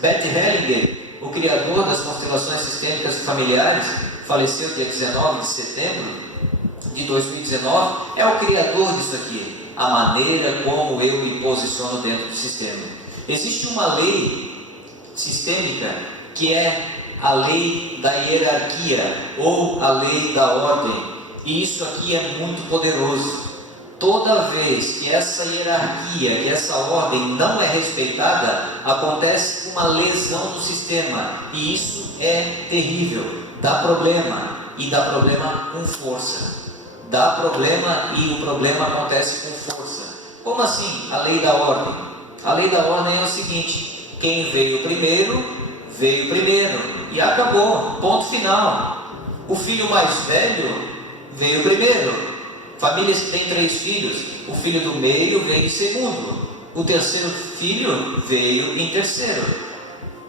Bert Hellinger, o criador das constelações sistêmicas e familiares, faleceu dia 19 de setembro de 2019, é o criador disso aqui, a maneira como eu me posiciono dentro do sistema. Existe uma lei sistêmica que é a lei da hierarquia ou a lei da ordem, e isso aqui é muito poderoso. Toda vez que essa hierarquia, que essa ordem não é respeitada, acontece uma lesão do sistema, e isso é terrível, dá problema, e dá problema com força. Dá problema e o problema acontece com força. Como assim a lei da ordem? A lei da ordem é o seguinte: quem veio primeiro, e acabou, ponto final. O filho mais velho veio primeiro. Famílias que têm 3 filhos, o filho do meio veio em segundo, o terceiro filho veio em terceiro.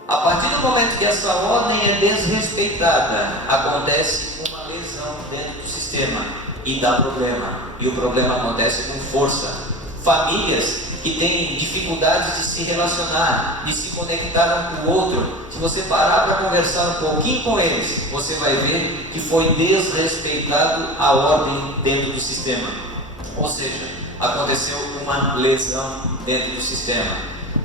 A partir do momento que essa ordem é desrespeitada, acontece uma lesão dentro do sistema e dá problema, e o problema acontece com força. Famílias que têm dificuldades de se relacionar, de se conectar um com o outro, se você parar para conversar um pouquinho com eles, você vai ver que foi desrespeitado a ordem dentro do sistema. Ou seja, aconteceu uma lesão dentro do sistema.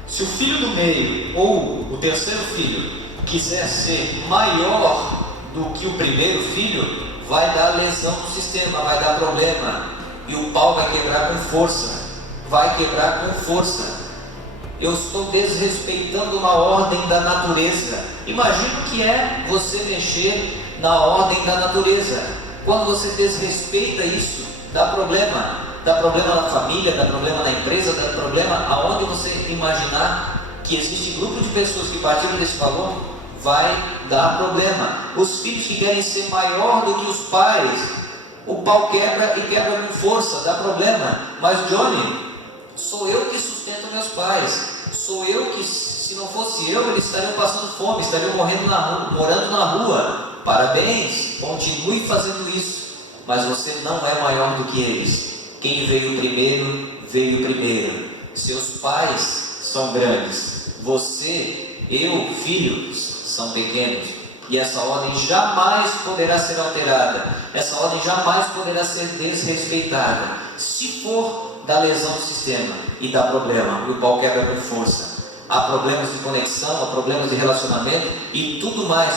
Se o filho do meio ou o terceiro filho quiser ser maior do que o primeiro filho, vai dar lesão no sistema, vai dar problema, e o pau vai quebrar com força. Vai quebrar com força. Eu estou desrespeitando uma ordem da natureza. Imagina o que é você mexer na ordem da natureza. Quando você desrespeita isso, dá problema. Dá problema na família, dá problema na empresa, dá problema aonde você imaginar que existe grupo de pessoas que partilham desse valor, vai dar problema. Os filhos que querem ser maior do que os pais, o pau quebra e quebra com força, dá problema. Mas Johnny, sou eu que sustento meus pais, sou eu que, se não fosse eu, eles estariam passando fome, estariam morrendo morando na rua. Parabéns, continue fazendo isso, mas você não é maior do que eles. Quem veio primeiro. Seus pais são grandes, você, eu, filhos, são pequenos, e essa ordem jamais poderá ser alterada, essa ordem jamais poderá ser desrespeitada. Se for da lesão do sistema e dá problema, o pau quebra com força, há problemas de conexão, há problemas de relacionamento e tudo mais,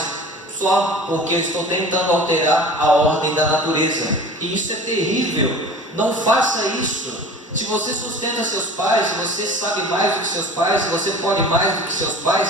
só porque eu estou tentando alterar a ordem da natureza, e isso é terrível. Não faça isso. Se você sustenta seus pais, se você sabe mais do que seus pais, se você pode mais do que seus pais,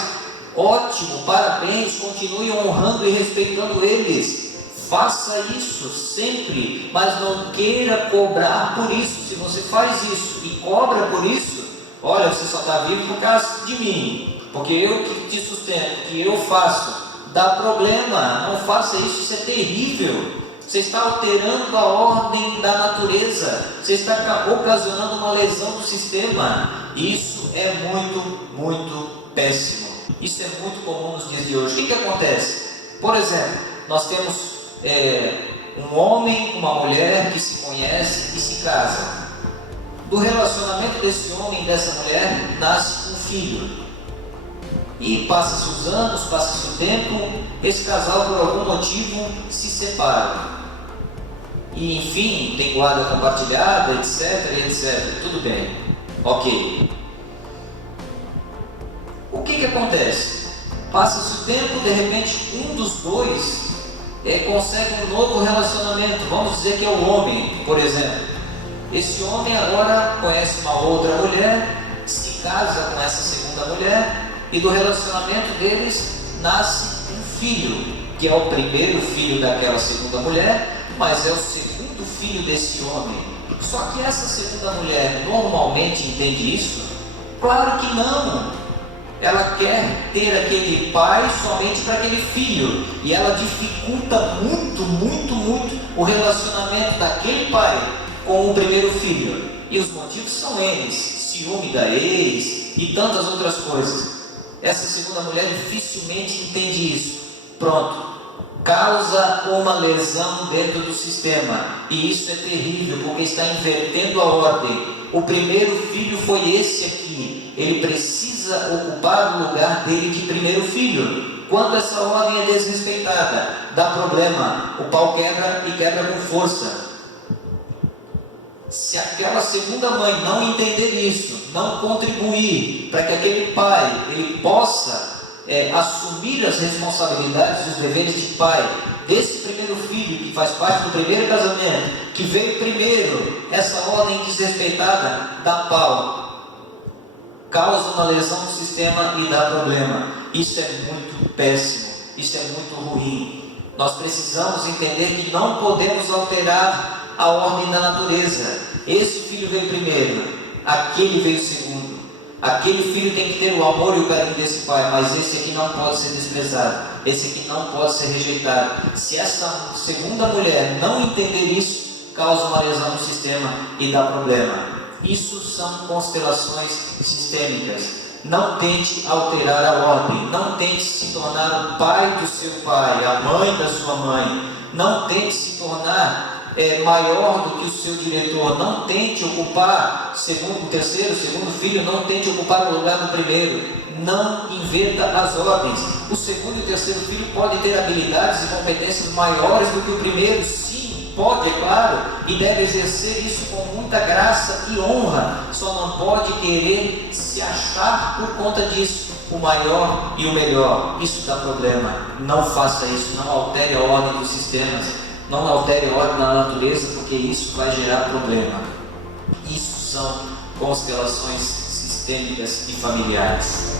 ótimo, parabéns, continue honrando e respeitando eles. Faça isso sempre, mas não queira cobrar por isso. Se você faz isso e cobra por isso, olha, você só está vivo por causa de mim, porque eu que te sustento, que eu faço, dá problema. Não faça isso, isso é terrível. Você está alterando a ordem da natureza, você está ocasionando uma lesão do sistema. Isso é muito péssimo. Isso é muito comum nos dias de hoje. O que acontece? Por exemplo, nós temos um homem, uma mulher que se conhece e se casa. Do relacionamento desse homem e dessa mulher nasce um filho. E passa-se os anos, passa-se o tempo, esse casal por algum motivo se separa. E enfim, tem guarda compartilhada, etc. Tudo bem, ok. O que acontece? Passa-se o tempo, de repente um dos dois consegue um novo relacionamento. Vamos dizer que é o homem, por exemplo. Esse homem agora conhece uma outra mulher, se casa com essa segunda mulher, e do relacionamento deles nasce um filho, que é o primeiro filho daquela segunda mulher, mas é o segundo filho desse homem. Só que essa segunda mulher normalmente entende isso? Claro que não. Ela quer ter aquele pai somente para aquele filho, e ela dificulta muito o relacionamento daquele pai com o primeiro filho. E os motivos são eles: ciúme da ex e tantas outras coisas. Essa segunda mulher dificilmente entende isso. Pronto, causa uma lesão dentro do sistema, e isso é terrível, porque está invertendo a ordem. O primeiro filho foi esse aqui, ele precisa ocupar o lugar dele de primeiro filho. Quando essa ordem é desrespeitada, dá problema, o pau quebra e quebra com força. Se aquela segunda mãe não entender isso, não contribuir para que aquele pai ele possa assumir as responsabilidades e os deveres de pai desse primeiro filho que faz parte do primeiro casamento, que veio primeiro, essa ordem desrespeitada dá pau, causa uma lesão no sistema e dá problema. Isso é muito péssimo, isso é muito ruim. Nós precisamos entender que não podemos alterar a ordem da natureza. Esse filho veio primeiro, aquele veio segundo. Aquele filho tem que ter o amor e o carinho desse pai, mas esse aqui não pode ser desprezado, esse aqui não pode ser rejeitado. Se essa segunda mulher não entender isso, causa uma lesão no sistema e dá problema. Isso são constelações sistêmicas. Não tente alterar a ordem, não tente se tornar o pai do seu pai, a mãe da sua mãe, não tente se tornar maior do que o seu diretor, não tente ocupar o segundo filho, não tente ocupar o lugar do primeiro, não inverta as ordens. O segundo e o terceiro filho podem ter habilidades e competências maiores do que o primeiro, sim, pode, é claro, e deve exercer isso com muita graça e honra, só não pode querer se achar por conta disso, o maior e o melhor. Isso dá problema. Não faça isso, não altere a ordem dos sistemas, não altere a ordem da natureza, porque isso vai gerar problema. Isso são constelações sistêmicas e familiares.